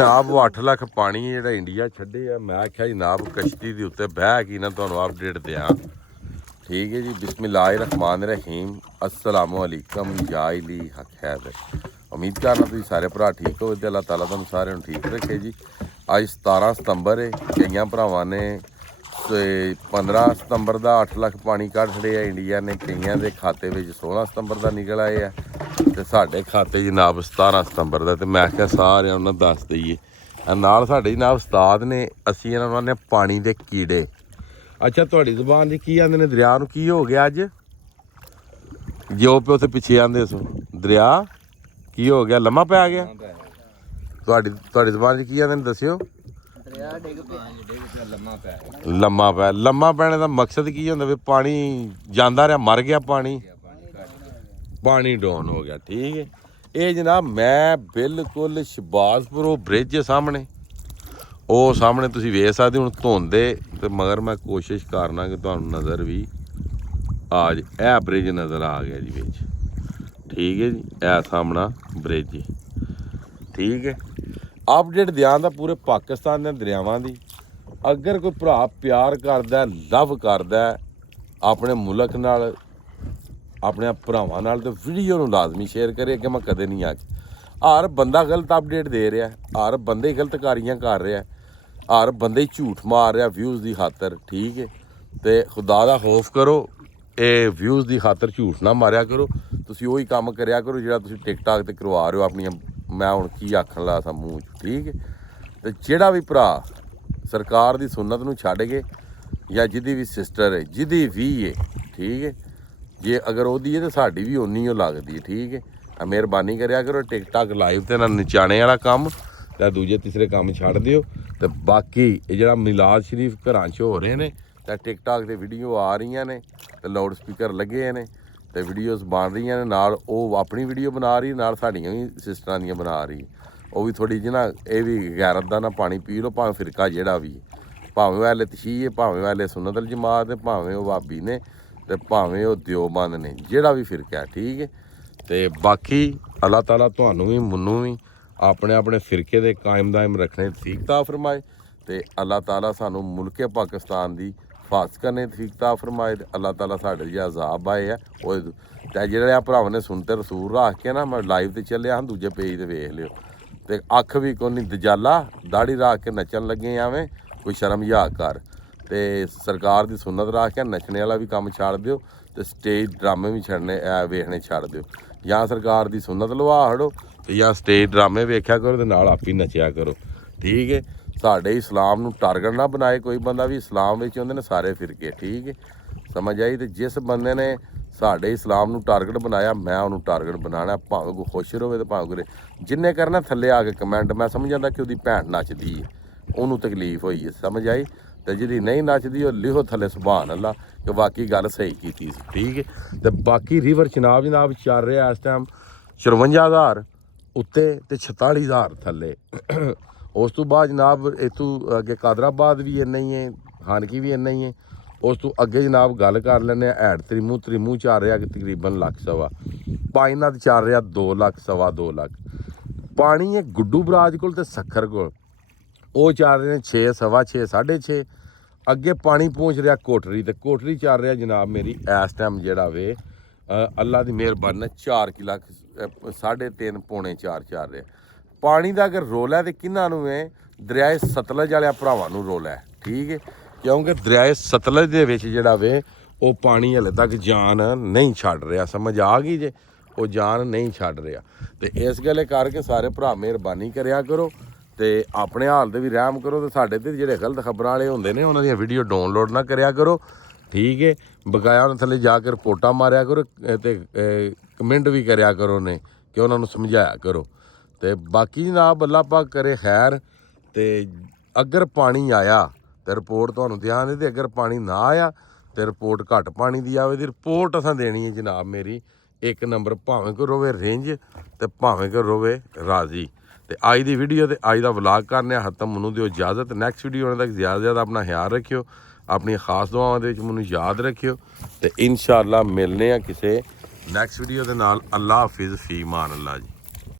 ਜਨਾਬ 8 ਲੱਖ ਪਾਣੀ ਜਿਹੜਾ ਇੰਡੀਆ ਛੱਡੇ ਆ। ਮੈਂ ਆਖਿਆ ਜਨਾਬ ਕਸ਼ਤੀ ਦੇ ਉੱਤੇ ਬਹਿ ਕੇ ਨਾ ਤੁਹਾਨੂੰ ਅਪਡੇਟ ਦਿਆਂ। ਠੀਕ ਹੈ ਜੀ। ਬਿਸਮਿल्लाहिर्रहमानिर्रहीम अस्सलामु अलैकुम जाइली खैर। उम्मीद करना तुम सारे भरा ठीक हो। अल्लाह ताला तुम सारे ठीक रखे जी। अज 17 सितंबर है। कई भरावां ने 15 सितंबर का 8 लाख पानी कढ़ छड़िया इंडिया ने। कईयां दे खाते में 16 सितंबर का निकल आए हैं तो साढ़े खाते जनाब 17 सितंबर का। तो मैं क्या सारे उन्होंने दस दईए नाल साढ़े जनाब उस्ताद ने असी इन्होंने पानी के कीड़े। अच्छा थोड़ी जुबान जी की आंदे ने दरिया नूं की हो गया अज जो पे उत्थे पिछे आंदे सो दरिया की हो गया लम्मा पै गया। थोड़ी जुबान जी की आंदे ने दस्सिओ। लम्मा पैने का मकसद की होंदा भी पानी जांदा रहा मर गया पानी डाउन हो गया। ठीक है। ये जनाब मैं बिल्कुल शबाजपुर ब्रिज सामने ਉਹ ਸਾਹਮਣੇ ਤੁਸੀਂ ਵੇਖ ਸਕਦੇ ਹੁਣ ਧੁੰਦ ਦੇ ਤੇ ਮਗਰ ਮੈਂ ਕੋਸ਼ਿਸ਼ ਕਰਨਾ ਕਿ ਤੁਹਾਨੂੰ ਨਜ਼ਰ ਵੀ ਆ ਜੇ। ਇਹ ਬ੍ਰਿਜ ਨਜ਼ਰ ਆ ਗਿਆ ਜੀ ਵਿੱਚ। ਠੀਕ ਹੈ ਜੀ। ਇਹ ਸਾਹਮਣਾ ਬ੍ਰਿਜ। ਠੀਕ ਹੈ। ਅਪਡੇਟ ਦਿਆਂ ਦਾ ਪੂਰੇ ਪਾਕਿਸਤਾਨ ਦੇ ਦਰਿਆਵਾਂ ਦੀ। ਅਗਰ ਕੋਈ ਭਰਾ ਪਿਆਰ ਕਰਦਾ ਲਵ ਕਰਦਾ ਆਪਣੇ ਮੁਲਕ ਨਾਲ ਆਪਣੇ ਭਰਾਵਾਂ ਨਾਲ ਤੇ ਵੀਡੀਓ ਨੂੰ ਲਾਜ਼ਮੀ ਸ਼ੇਅਰ ਕਰੇ। ਅੱਗੇ ਮੈਂ ਕਦੇ ਨਹੀਂ ਆਖਿਆ ਹਰ ਬੰਦਾ ਗਲਤ ਅਪਡੇਟ ਦੇ ਰਿਹਾ, ਹਰ ਬੰਦੇ ਗਲਤ ਕਾਰੀਆਂ ਕਰ ਰਿਹਾ, हर बंदे झूठ मार रहा व्यूज़ की खातर। ठीक है। तो खुदा का खौफ करो, ये व्यूज़ की खातर झूठ ना मारिया करो। तुसी वही काम करया करो जो तुसी टिकटॉक ते करवा रहे हो अपनी। मैं हुण की आखण ला सा मूँह च। ठीक है। तो जिहड़ा भी भरा सरकार की सुन्नत नूं छड्ड के या जिहदी भी सिस्टर है जिहदी भी है। ठीक है। जे अगर ओहदी है तो साडी भी उन्नी ही लगदी है। ठीक है। मेहरबानी करया करो टिकटॉक लाइव ते ना नचाणे वाला काम तो दूजे तीसरे काम छड्ड दिओ। तो बाकी जो मिलाद शरीफ घर च हो रहे हैं तो टिकटॉक से वीडियो आ रही ने तो लाउड स्पीकर लगे हैं तो वीडियोज़ बन रही ने नाल वो अपनी वीडियो बना रही नाल साड़ियाँ भी सिस्टरां दी बना रही। वो भी थोड़ी जी ना ये भी गैरत का ना पानी पी लो भावें फिरका जोड़ा भी भावें वाले तशी है भावें वाले सुन्नत अल जमात है भावें वो भाबी ने तो भावें वो देओबंद ने जोड़ा भी फिरका। ठीक है। तो बाकी अल्लाह ताला तुहानूं भी मैनूं भी अपने अपने फिरके दे कायम दायम रखने तौफीक फरमाए तो अल्लाह ताला सानू मुल्के पाकिस्तान की हिफाजत करने तौफीक फरमाए। अल्लाह ताला साढ़े जो अजाब आए है वो जोड़े भरावां ने सुनते रसूल रख के ना मैं लाइव ते चलिया हाँ दूजे पेज ते वेख लियो तो अख भी कोई नहीं दजाला दाढ़ी रख के नचन लगे आवें कोई शर्म या कर। तो सरकार की सुन्नत रख के नचने वाला भी काम छड़ दिओ तो स्टेज ड्रामे भी छड़ने वेखने छड़ दिओ। या सरकार की सुन्नत लवा हड़ो तो या स्टेज ड्रामे वेख्या करो तो नाल आप ही नचिया करो। ठीक है। साढ़े इस्लाम नूं टारगेट ना बनाए कोई बंदा भी। इस्लाम में होंदे ने सारे फिरके। ठीक है। समझ आई। तो जिस बंदे ने साढ़े इस्लाम नूं टारगेट बनाया मैं उन्होंने टारगेट बनाना भावें कोई खुश रहे तो भावें कोई जिन्हें करना थल्ले आके कमेंट मैं समझ आता कि उसकी भैन नचदी है उन्होंने तकलीफ हुई है। समझ आई। तो जी नहीं नचदी वो लिखो थल्ले सुभान अल्लाह कि वाकई गल सही की थी। ठीक है। तो बाकी रिवर चनाब जनाब चल रहा इस टाइम 54,000 उत्ते ते 46,000 थल्ले। उस तो बाद जनाब इतों अगे कादराबाद भी इन्ना ही है खानकी भी इन्ना ही है। उस तो अगे जनाब गल कर लें हैड त्रिमू चल रहा तकरीबन लख सवा पाइनात चल रहा 2 लाख सवा 2 लाख पानी है। गुड्डू बराज को सखर को वो चल रहे हैं 6 सवा 6 6.5 अगे पानी पहुँच रहा कोटरी तो कोटरी चल रहा जनाब मेरी इस टाइम जोड़ा वे अल्लाह की मेहरबानी 4 कि लाख 3.5 पौने 4 चल रहा पानी का। अगर रोल है तो किन्हों है दरियाए सतलज वाले भरावां नूं रोल है। ठीक है। क्योंकि दरियाए सतलज दे विच जिहड़ा वे वो पानी हले तक जान नहीं छड़ रहा। समझ आ गई जे वो जान नहीं छड़ रहा। तो इस गल्ले करके सारे भरा मेहरबानी करया करो तो अपने हाल ते भी रहम करो। तो साडे ते जिहड़े गलत खबरां वाले हुंदे ने उन्हां दी वीडियो डाउनलोड ना करया करो। ठीक है। बकाया उन्हें थल्ले जाकर रिपोर्टां मारिया करो तो कमेंट भी करया करो ने कि उन्होंने समझाया करो। तो बाकी जनाब अल्लाह पाक करे खैर। तो अगर पानी आया तो रिपोर्ट तुहानूं ध्यान दे अगर पानी ना आया तो रिपोर्ट घट पानी दी आवे। रिपोर्ट असां देनी है जनाब मेरी 1 नंबर भावें कोई रोवे रेंज तो भावें कोई रोवे राजी। तो अज की वीडियो तो अज का व्लॉग करने खत्म। मैनूं दिओ इजाजत। नैक्सट वीडियो आने तक ज़्यादा से ज़्यादा अपना ख्याल रखियो अपनी खास दुआवां दे विच मैनूं याद रखियो। तो इंशाअल्लाह मिलने किसी नैक्सट वीडियो के नाल। अल्लाह हाफिज़ फी मान अल्लाह जी।